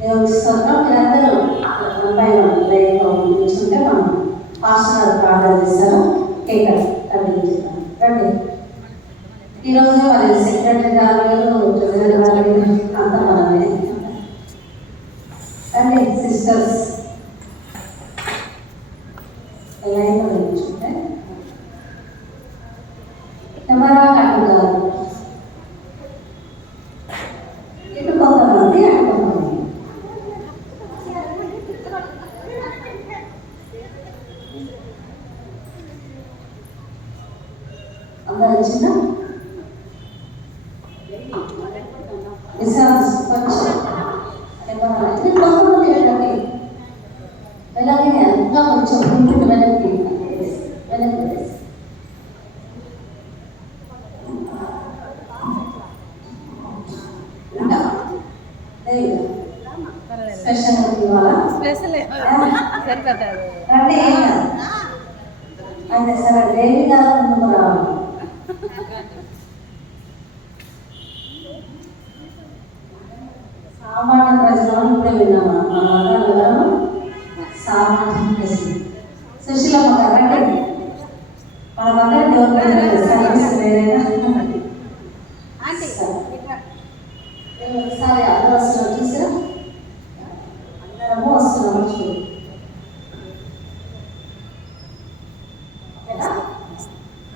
దేవుడికి స్తోత్రం. మీరందరూ లైన్లో నిల్చుంటే మనం పాస్టర్ గారు ప్రార్థన చేస్తారు. కేక్ కట్టించుతాం. రండి. ఈరోజు మరి సెక్రటరీ గారు ప్రెసిడెంట్ గారు అంతా మనమే. రండి సిస్టర్స్ లైన్లో నిల్చుంటే కెమెరా కట్టు గారు ఇటు కొంతమంది అటు కొంతమంది. అందరు వచ్చిందా? విశాల్ కొంచెం కొంతమంది వెళ్ళండి. వెళ్ళగానే అంతా కొంచెం ముందుకు వెనక్కి వెనక్కి స్పెషల్ ఇవాళ రండి. అంటే సరే దేవి గారు ముందుకు రావాలి. సామాన్య ప్రజలను ఇప్పుడే విన్నామా? మన వివరము సామాన్య ప్రజలు. సుశీలమ్మ గారు రండి. మనమందరం దేవుని సర్వీస్ వేరేనా? సరే అందరూ వస్తున్నాం. చూసారా? అందరము వస్తున్నాము. చూడు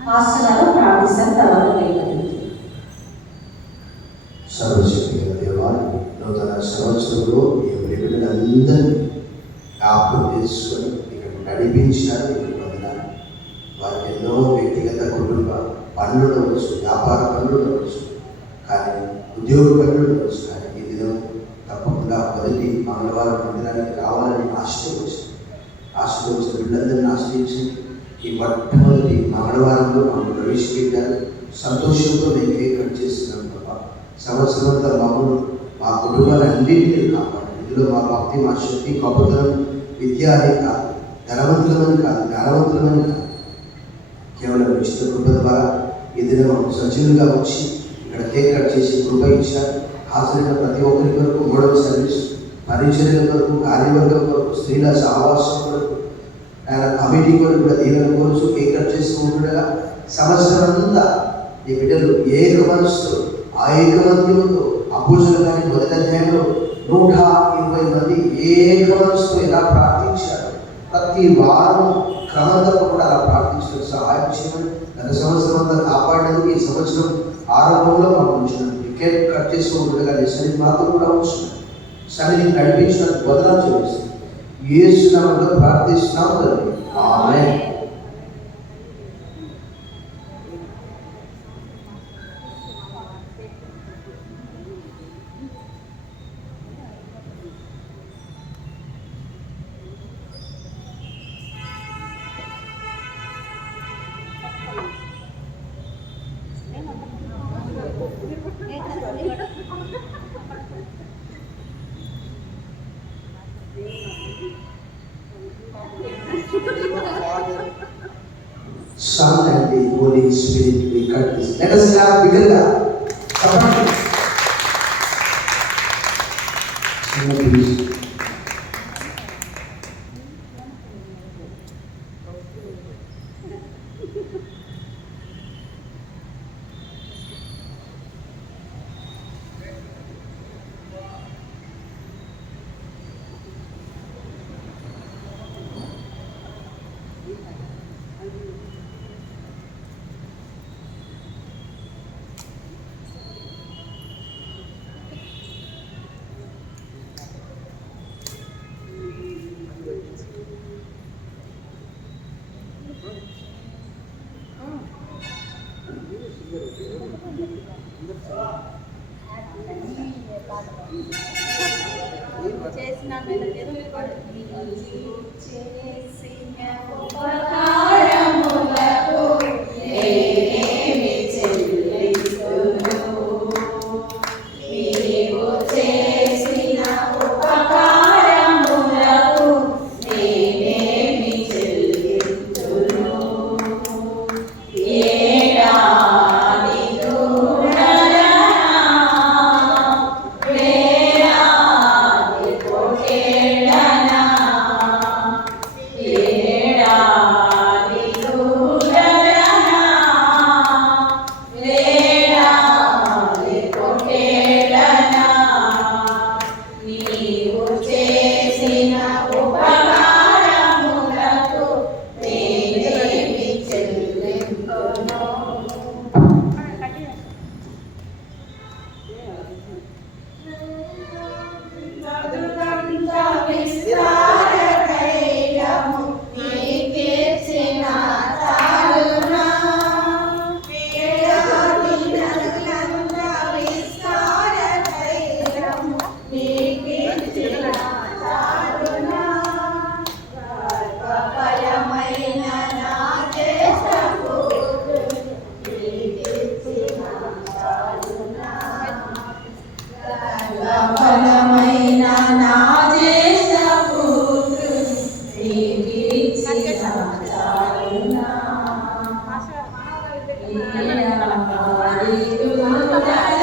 హాస్టల్లో ప్రార్థిస్తాను. తర్వాత సర్వశక్తి దేవాన్ని నూతన సంవత్సరంలో ఈ బిడ్డలందరినీ జ్ఞాపకం చేసుకొని ఇక్కడ నడిపించారు. ఇక్కడ వదనాలు. వారికి ఎన్నో వ్యక్తిగత కుటుంబ పనులు ఉండవచ్చు, వ్యాపార పనులు ఉండవచ్చు, కానీ ఉద్యోగ పనులు ఉండవచ్చు. కానీ ఈ దినం తప్పకుండా మొదటి మంగళవారం మందిరానికి రావాలని ఆశతో వచ్చిన బిడ్డలందరినీ ఆశ్రయించి ఈ మొట్టమొదటి మంగళవారంలో మనం ప్రవేశపెట్టారు. సంతోషంతో నేను కేక్ కట్ చేస్తున్నాను. సంవత్సరంతో మమ్మల్ని మా కుటుంబాలన్నింటినీ కాపాడు. ఇందులో మా భక్తి, మా శక్తి, గొప్పతనం, విద్య అని కాదు, ధనవంతులమని కాదు, జ్ఞానవంతులమని కాదు, కేవలం ఉచిత కృప ద్వారా ఈ దినం సజీవులుగా వచ్చి ఇక్కడ కేక్ కట్ చేసి కృప ఇచ్చారు. హాజరైన ప్రతి ఒక్కరి వరకు, మూడవ సర్వీస్ పరిచర్యల వరకు, కార్యవర్గం వరకు, స్త్రీల సహవాసం వరకు, ఆయన కమిటీ వరకు కూడా దీవెన కోరుచు కేక్ కట్ చేస్తూ ఉండగా సంవత్సరం అంతా ఈ బిడ్డలు ఏక మనసుతో ఐకమత్యంతో అపోస్తలుల గారి మొదటి అధ్యాయంలో 120 మంది ఏక మనసుతో ఎలా ప్రార్థించారు. ప్రతి వారం క్రమం తప్పకుండా అలా ప్రార్థించడం సహాయం చేయమని గత సంవత్సరం అంతా కాపాడినందుకు ఈ సంవత్సరం ఆరంభంలో మాకు ఉంచినారు. కేక్ కట్ చేస్తూ ఉండగా సన్నిధి మాతో కూడా ఉంచున్నాను. సన్నిధిని నడిపించినందుకు వదనాలు చూపిస్తున్నాను. యేసు నామములో ప్రార్థిస్తున్నాము తండ్రి. ఆమేన్. Son and the Holy Spirit, we cut this. Let us clap bigger. చేసిన పాడి